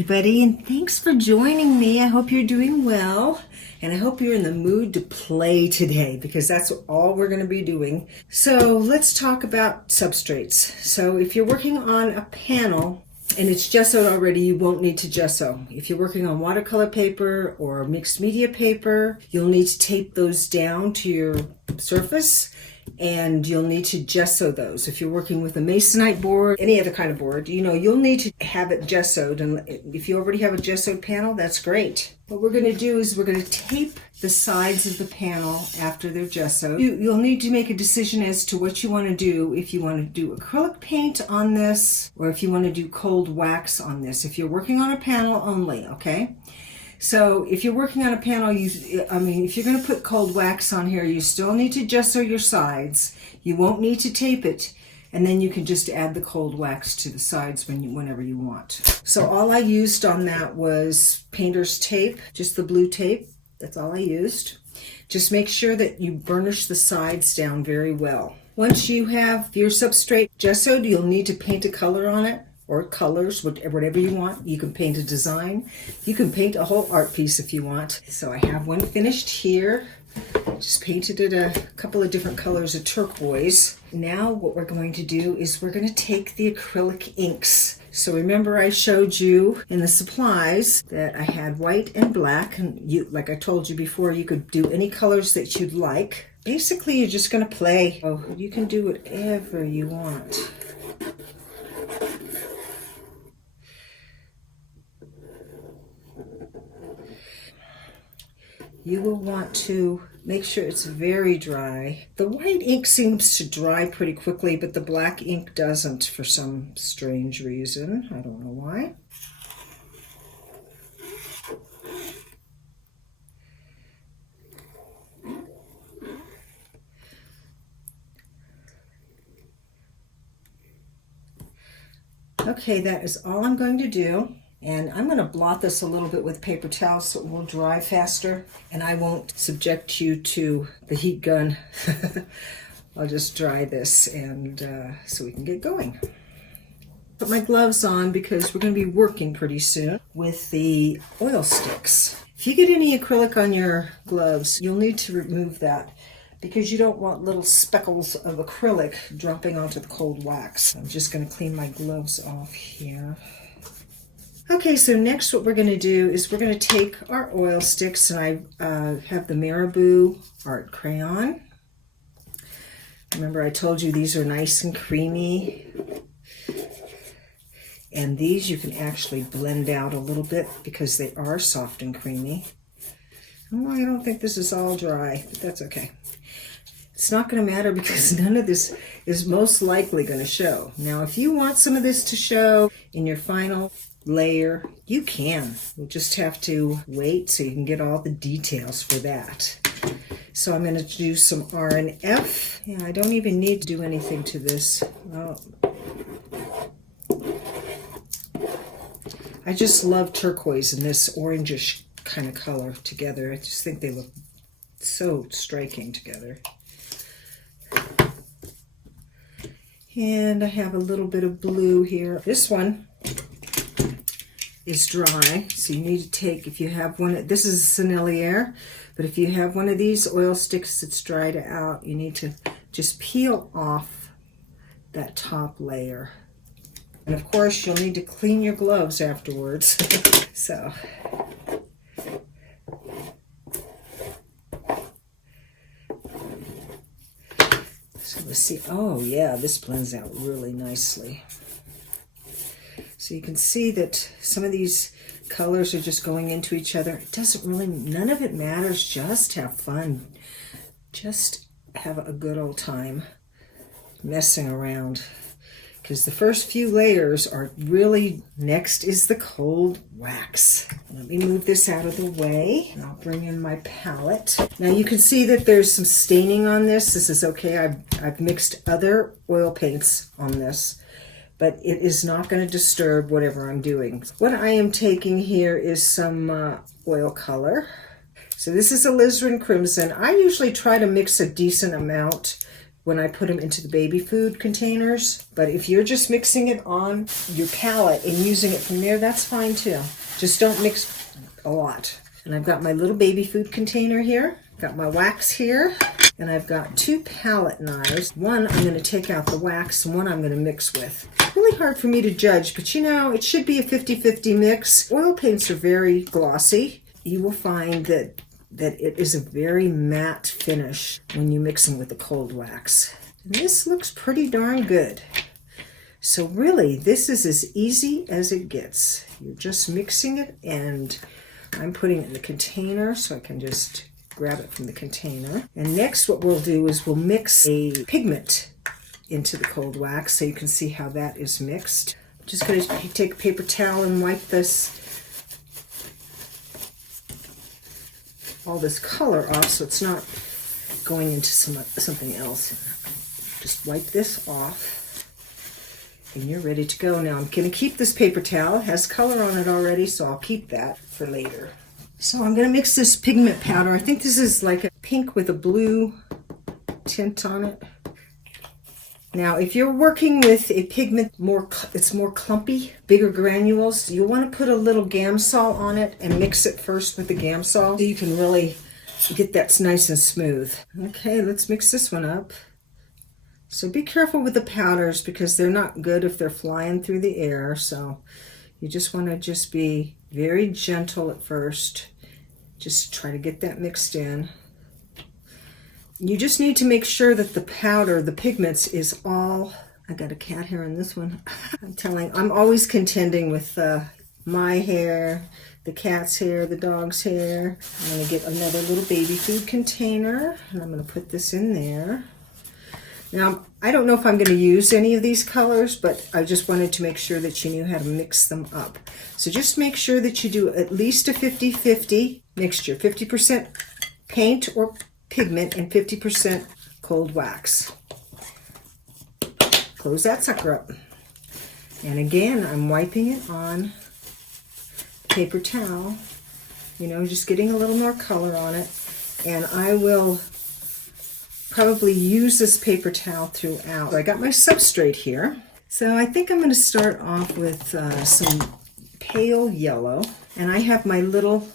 everybody, and thanks for joining me. I hope you're doing well, and I hope you're in the mood to play today, because that's all we're going to be doing. So let's talk about substrates. So if you're working on a panel and it's gessoed already, you won't need to gesso. If you're working on watercolor paper or mixed media paper, you'll need to tape those down to your surface, and you'll need to gesso those. If you're working with a masonite board, any other kind of board, you'll need to have it gessoed. And if you already have a gessoed panel, that's great. What we're going to do is we're going to tape the sides of the panel after they're gessoed. You'll need to make a decision as to what you want to do. If you want to do acrylic paint on this, or if you want to do cold wax on this. If you're working on a panel only, okay? So if you're working on a panel, if you're going to put cold wax on here, you still need to gesso your sides. You won't need to tape it, and then you can just add the cold wax to the sides whenever you want. So all I used on that was painter's tape, just the blue tape. That's all I used. Just make sure that you burnish the sides down very well. Once you have your substrate gessoed, you'll need to paint a color on it, or colors, whatever you want. You can paint a design. You can paint a whole art piece if you want. So I have one finished here. Just painted it a couple of different colors of turquoise. Now what we're going to do is we're going to take the acrylic inks. So remember I showed you in the supplies that I had white and black, and like I told you before, you could do any colors that you'd like. Basically, you're just going to play. Oh, you can do whatever you want. You will want to make sure it's very dry. The white ink seems to dry pretty quickly, but the black ink doesn't for some strange reason. I don't know why. Okay, that is all I'm going to do. And I'm going to blot this a little bit with paper towel so it will dry faster, and I won't subject you to the heat gun. I'll just dry this and so we can get going. Put my gloves on because we're going to be working pretty soon with the oil sticks. If you get any acrylic on your gloves, you'll need to remove that, because you don't want little speckles of acrylic dropping onto the cold wax. I'm just going to clean my gloves off here. Okay, so next what we're going to do is we're going to take our oil sticks, and I have the Marabou art crayon. Remember I told you these are nice and creamy, and these you can actually blend out a little bit because they are soft and creamy. Oh, I don't think this is all dry, but that's okay. It's not going to matter because none of this is most likely going to show. Now, if you want some of this to show in your final layer, you can. You'll just have to wait so you can get all the details for that. So I'm going to do some R and F. Yeah, I don't even need to do anything to this. Oh. I just love turquoise and this orangish kind of color together. I just think they look so striking together. And I have a little bit of blue here. This one is dry, so you need to take, if you have one, this is a Sennelier, but if you have one of these oil sticks that's dried out, you need to just peel off that top layer. And of course, you'll need to clean your gloves afterwards. So let's see. Oh yeah, this blends out really nicely. So you can see that some of these colors are just going into each other. It doesn't really, none of it matters. Just have fun. Just have a good old time messing around. Because the first few layers are really, next is the cold wax. Let me move this out of the way, and I'll bring in my palette. Now you can see that there's some staining on this. This is okay. I've mixed other oil paints on this, but it is not going to disturb whatever I'm doing. What I am taking here is some oil color. So this is alizarin crimson. I usually try to mix a decent amount when I put them into the baby food containers. But if you're just mixing it on your palette and using it from there, that's fine too. Just don't mix a lot. And I've got my little baby food container here. Got my wax here. And I've got 2 palette knives. One I'm going to take out the wax and one I'm going to mix with. Really hard for me to judge, but you know, it should be a 50-50 mix. Oil paints are very glossy. You will find that it is a very matte finish when you mix them with the cold wax. And this looks pretty darn good. So really, this is as easy as it gets. You're just mixing it, and I'm putting it in the container so I can just grab it from the container. And next what we'll do is we'll mix a pigment into the cold wax so you can see how that is mixed. I'm just going to take a paper towel and wipe all this color off so it's not going into something else. Just wipe this off and you're ready to go. Now I'm going to keep this paper towel. It has color on it already, so I'll keep that for later. So I'm going to mix this pigment powder. I think this is like a pink with a blue tint on it. Now, if you're working with a pigment it's more clumpy, bigger granules, you want to put a little Gamsol on it and mix it first with the Gamsol so you can really get that nice and smooth. Okay, let's mix this one up. So be careful with the powders because they're not good if they're flying through the air. So you just want to just be very gentle at first. Just try to get that mixed in. You just need to make sure that the powder, the pigments, is all... I got a cat hair in this one. I'm always contending with my hair, the cat's hair, the dog's hair. I'm going to get another little baby food container, and I'm going to put this in there. Now, I don't know if I'm going to use any of these colors, but I just wanted to make sure that you knew how to mix them up. So just make sure that you do at least a 50-50 mixture, 50% paint or pigment and 50% cold wax. Close that sucker up. And again, I'm wiping it on paper towel, you know, just getting a little more color on it. And I will probably use this paper towel throughout. I got my substrate here. So I think I'm going to start off with some pale yellow. And I have my little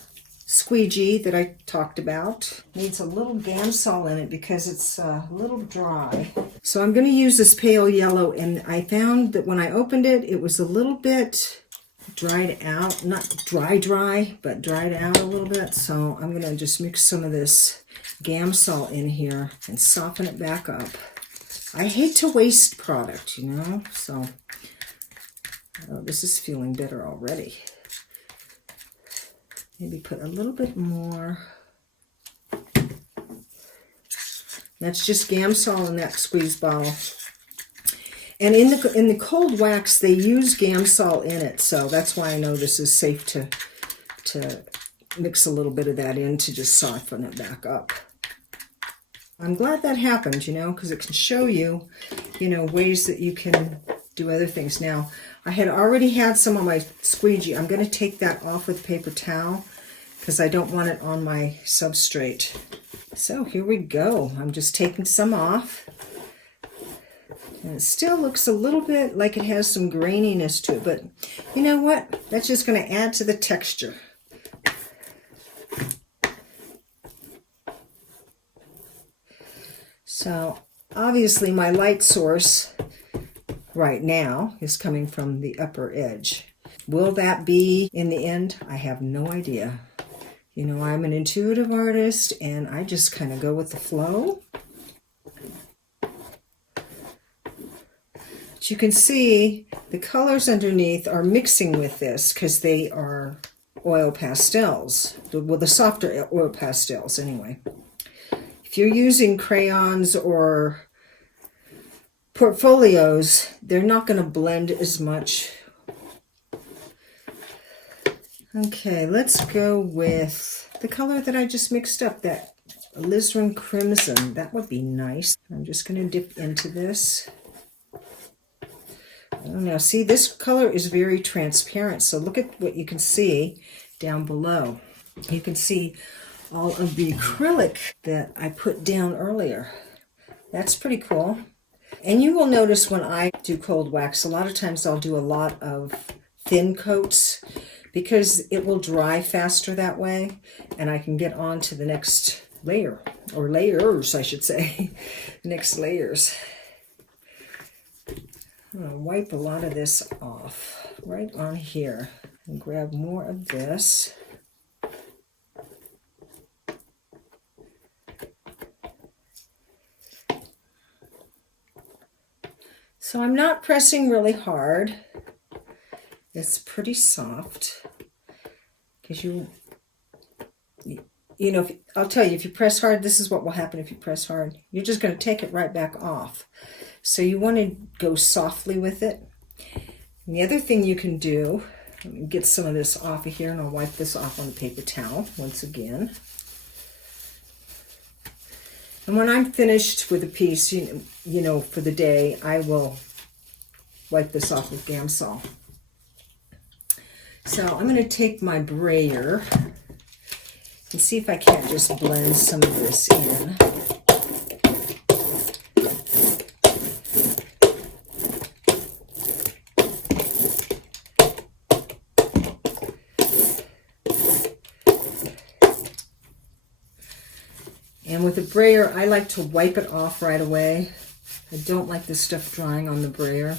squeegee that I talked about. Needs a little Gamsol in it because it's a little dry. So I'm going to use this pale yellow, and I found that when I opened it, it was a little bit dried out. Not dry, but dried out a little bit. So I'm going to just mix some of this Gamsol in here and soften it back up. I hate to waste product, you know, so this is feeling better already. Maybe put a little bit more. That's just Gamsol in that squeeze bottle. And in the cold wax, they use Gamsol in it, so that's why I know this is safe to mix a little bit of that in to just soften it back up. I'm glad that happened, you know, because it can show you, you know, ways that you can do other things. Now, I had already had some on my squeegee. I'm going to take that off with paper towel because I don't want it on my substrate. So here we go. I'm just taking some off. And it still looks a little bit like it has some graininess to it, but you know what? That's just going to add to the texture. So obviously my light source right now is coming from the upper edge. Will that be in the end? I have no idea. You know, I'm an intuitive artist and I just kind of go with the flow. But you can see the colors underneath are mixing with this because they are oil pastels. Well, the softer oil pastels anyway. If you're using crayons or portfolios, they're not going to blend as much. Okay, let's go with the color that I just mixed up, that alizarin crimson. That would be nice. I'm just going to dip into this. Oh, now see, this color is very transparent, so look at what you can see down below. You can see all of the acrylic that I put down earlier. That's pretty cool. And you will notice when I do cold wax, a lot of times I'll do a lot of thin coats because it will dry faster that way, and I can get on to the next layer, or layers, I should say. Next layers. I'm going to wipe a lot of this off right on here and grab more of this. So I'm not pressing really hard. It's pretty soft because you know, I'll tell you, if you press hard, this is what will happen if you press hard. You're just going to take it right back off. So you want to go softly with it. And the other thing you can do, let me get some of this off of here, and I'll wipe this off on the paper towel once again. And when I'm finished with a piece, you know, for the day, I will wipe this off with Gamsol. So I'm going to take my brayer and see if I can't just blend some of this in. And with the brayer, I like to wipe it off right away. I don't like this stuff drying on the brayer.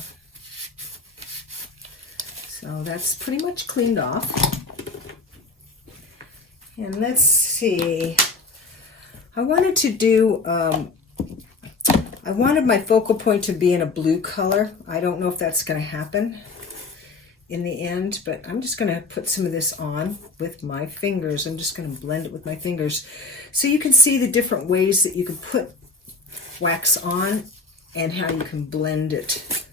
So that's pretty much cleaned off. And let's see. I wanted to do, I wanted my focal point to be in a blue color. I don't know if that's going to happen in the end, but I'm just going to put some of this on with my fingers. I'm just going to blend it with my fingers so you can see the different ways that you can put wax on and how you can blend it.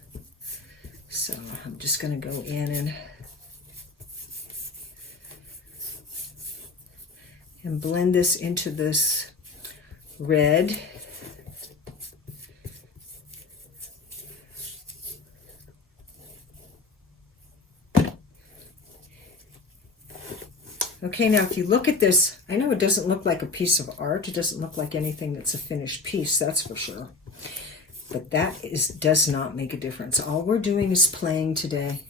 So I'm just going to go in and blend this into this red. Okay, now if you look at this, I know it doesn't look like a piece of art. It doesn't look like anything that's a finished piece, that's for sure. But that does not make a difference. All we're doing is playing today.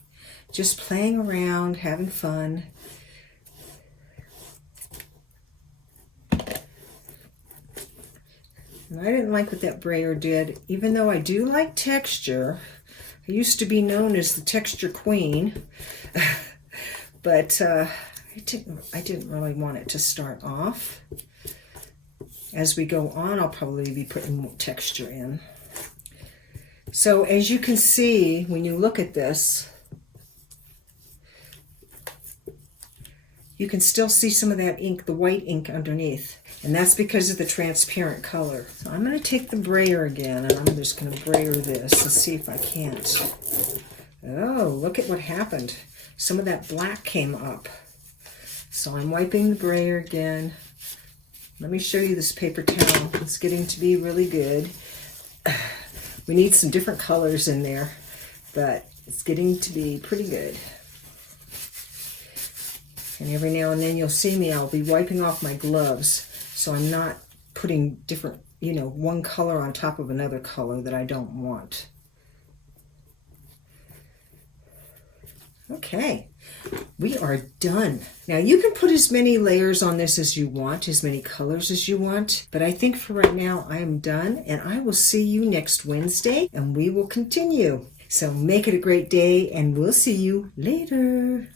Just playing around, having fun. And I didn't like what that brayer did, even though I do like texture. I used to be known as the texture queen, but I didn't really want it to start off. As we go on, I'll probably be putting more texture in. So as you can see, when you look at this, you can still see some of that ink, the white ink underneath. And that's because of the transparent color. So I'm going to take the brayer again, and I'm just going to brayer this and see if I can't. Oh, look at what happened. Some of that black came up. So I'm wiping the brayer again. Let me show you this paper towel. It's getting to be really good. We need some different colors in there, but it's getting to be pretty good. And every now and then you'll see me, I'll be wiping off my gloves, so I'm not putting different, one color on top of another color that I don't want. Okay, we are done. Now you can put as many layers on this as you want, as many colors as you want, but I think for right now I am done, and I will see you next Wednesday and we will continue. So make it a great day, and we'll see you later.